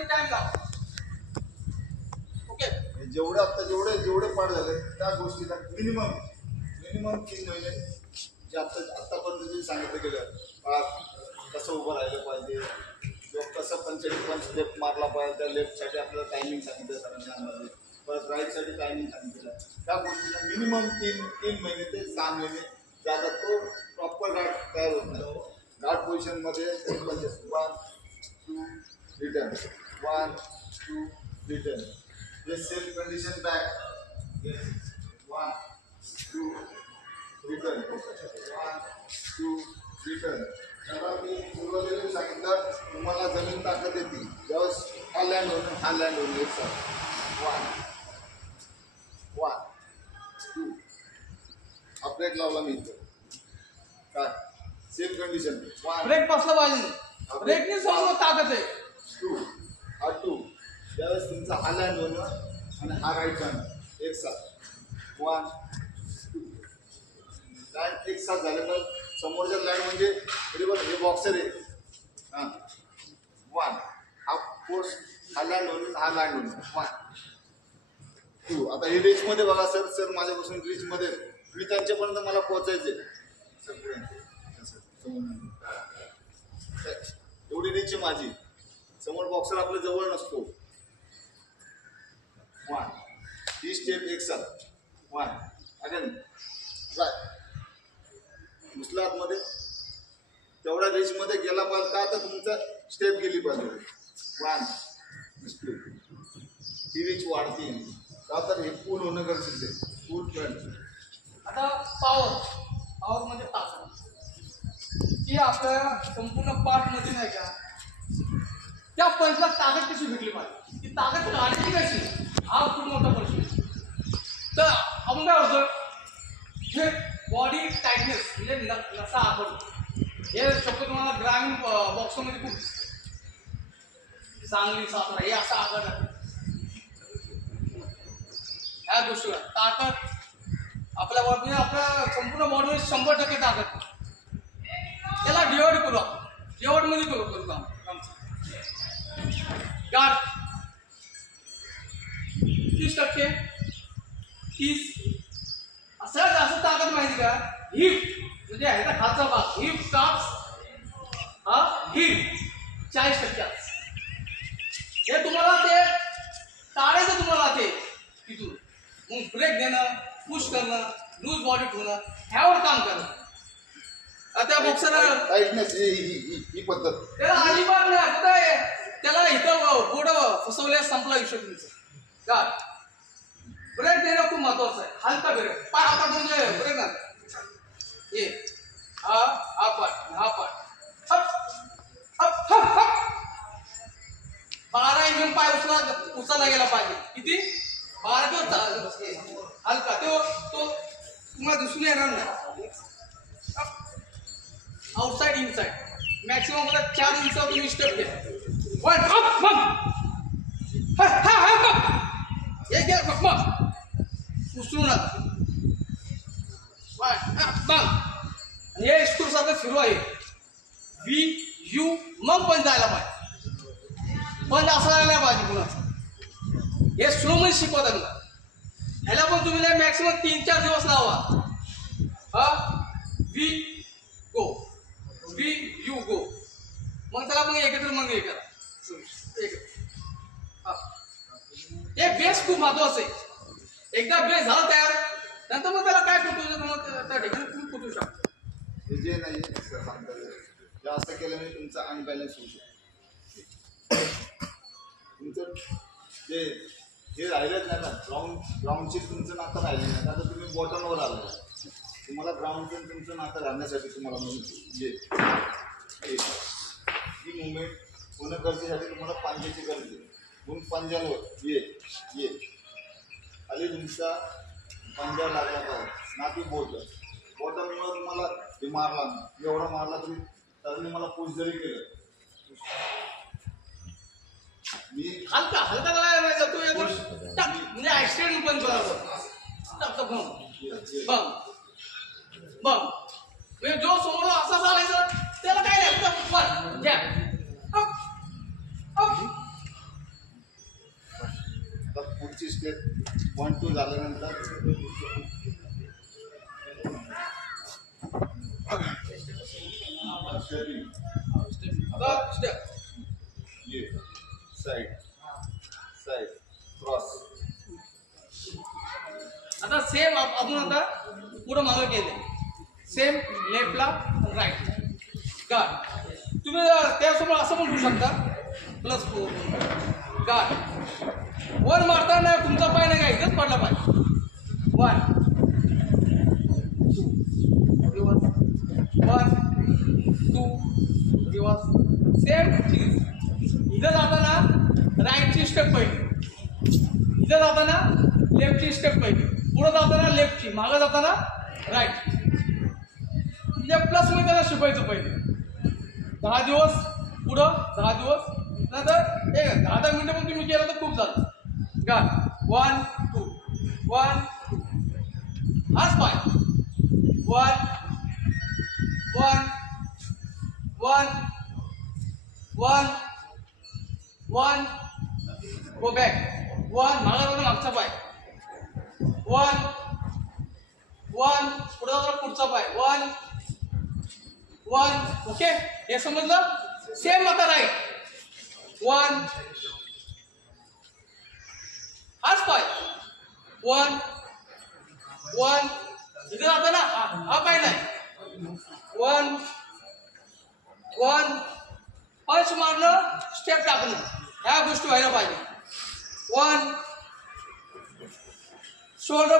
मध्ये टाइम लागतो. ओके, जेवढे आता जेवढे पाठ झाले त्या गोष्टीला मिनिमम 3 महिने जे आतापर्यंत जे सांगितलं गेलं, पाठ कसं उभं राहिलं पाहिजे, किंवा कसं 45 स्टेप मारला पाहिजे, त्या लेफ्टसाठी आपल्याला टायमिंग सांगितलं सरांनी, परत राईटसाठी टायमिंग सांगितलं. त्या गोष्टीला मिनिमम 3 महिने ते 6 महिने ज्यादा तो प्रॉपर गार्ड तयार होत नाही. गार्ड पोझिशनमध्ये 1 2 रिटर्न 1 2 रिटर्न, हे same condition back 1 2 return 1 2 return. त्याला मी सुरुवातीला सांगितलं तुम्हाला जमीन ताकद येते ज्यावेळेस हा लँड होऊन एक साथ 1 2 हा ब्रेक लावला मी इथं काय सेम कंडिशन 1 ब्रेक बसला पाहिजे, ब्रेकने समोर ताकद आहे 2 हा 2. ज्यावेळेस तुमचा हा लँड होणं आणि हा राईट जाणं एक साथ 1 2 लँड एक साथ झाले तर समोरच्या लँड म्हणजे बरोबर हे बॉक्सर आहे हां 1 हा फोर्स हा लँड होणं हा लँड होणं 1 2. आता हे रीचमध्ये बघा सर माझ्यापासून रीचमध्ये मी त्यांच्यापर्यंत मला पोहोचायचे एवढी रीच आहे माझी. समोर बॉक्सर आपल्या जवळ नसतो 1 ही स्टेप एक साथ 1 अगेन राईट घुसला आतमध्ये तेवढ्या रेंजमध्ये गेला पाहिजे का तर तुमचा स्टेप गेली पाहिजे 1 2. ही रीच वाढते का तर हे पूल होणं गरजेचं आहे. पूल फ्रंट. आता पावर म्हणजे ताकद की आपल्या संपूर्ण पाठमध्ये नाही का त्या पंचला ताकद कशी भेटली पाहिजे, ती ताकद काढली कशी, हा खूप मोठा प्रश्न आहे. तर आपण काय होतं हे बॉडी टाईटनेस म्हणजे नसा आपण हे शब्द तुम्हाला ग्रामीण बॉक्समध्ये खूप सांगली सातारा हे असं आकार ह्या गोष्टीवर ताकद आपल्या बॉडी आपल्या संपूर्ण बॉडीमध्ये 100% ताकद. त्याला डिवाइड करू आपण डिवाइडमध्ये करू काम गार्ड 30% 30 असं जास्त ताकद माहिती का. हिप म्हणजे ह्याचा खालचा भाग हिप काप्स हा हिप 40%. हे तुम्हाला ते टाळायचं तुम्हाला ते तिथून मग ब्रेक देणं पुश करणं लूज बॉडी ठेवणं ह्यावर काम करणं. त्या बॉक्सर टाईटनेस ही पद्धत त्याला अजिबात नाही कुठे त्याला इथं बोर्ड फसवल्या संपला विषय तुमचा का. ब्रेक देणं खूप महत्वाचं आहे. हलका ब्रेक पाय आता म्हणजे ब्रेक ना ये हा पाठ हप 12 इंच पाय उचलला गेला पाहिजे. किती 12 किंवा हलका तो तुम्हाला दिसून येणार नाही. आउटसाइड इनसाइड मॅक्सिमम मला 4 इंच तुम्ही स्टेप घ्या. 1 अप मग एक घ्या मग उचलू नका 1 अप मग हे स्क्रू सारखं फिरू आहे V U मग पण जायला पाहिजे. पण असं राहिला पाहिजे कुणाचं. हे स्लो मध्ये शिकवत आहे मला. ह्याला पण तुम्ही मॅक्सिमम 3-4 दिवस लावा. हा V U गो मग त्याला मग एकत्र मग हे करा. हे बेस खूप महत्वाचं आहे. एकदा बेस झाला तयार नंतर मग त्याला काय करतो त्या ठिकाणी तुम्ही पोचू शकता. हे जे नाही जास्त केल्याने तुमचा अनबॅलन्स होऊ शकतो. तुमचं जे हे राहिलंच नाही ना ग्राउंडची तुमचं नातं राहिलं नाही. आता तुम्ही बॉटमवर आलं तुम्हाला ग्राउंडचं तुमचं नातं घालण्यासाठी तुम्हाला ही मुवमेंट होणं गरजेसाठी तुम्हाला पांज्याची गरज आहे. म्हणून पंजावर ये खाली तुमचा पंजा लागला पाहिजे ना की बॉटममुळे तुम्हाला हे मारला नाही. एवढा मारला तरी त्याने मला पुश जरी केलं मी हलका करायला म्हणजे ऍक्सिडेंट पण बघ म्हणजे जो समोर असा चालायचं त्याला काय नाही घ्या पुढची स्टेप 1 2 झाल्यानंतर आता स्टेप ये साइड साइड क्रॉस. आता सेम अजून आता पुढे मागे गेले सेम लेफ्टला राईट गार्ड. तुम्ही त्यासमोर असं म्हणू शकता प्लस गार्ड. 1 मारताना तुमचा पाय नाही काय इथंच पडला पाहिजे. 1 2 रिवर्स 1 2 रिवर्स. सेम चीज. इथं जाताना राईटची स्टेप पहिली, इथं जाताना लेफ्टची स्टेप पहिली, पुढे जाताना लेफ्टची, मागे जाताना राईट. म्हणजे प्लस मध्ये त्याला शिकवायचं पहिले. 10 दिवस पुढं 10 दिवस नंतर 10 मिनिटं पण तुम्ही केलं तर खूप झालं. गार्ड 1 2 1 2 हाच पाय 1 1 1 1 1 गो बॅक 1 मागचा पाय 1 1 पुढे जाताना पुढचा पाय 1 1. ओके हे समजलं. सेम आता राईट 1 हाच पाय 1 1 इथे जाताना हा पाय नाही 1 1 पंच मारलं स्टेप टाकलं. ह्या गोष्टी व्हायला पाहिजे. 1 शोल्डर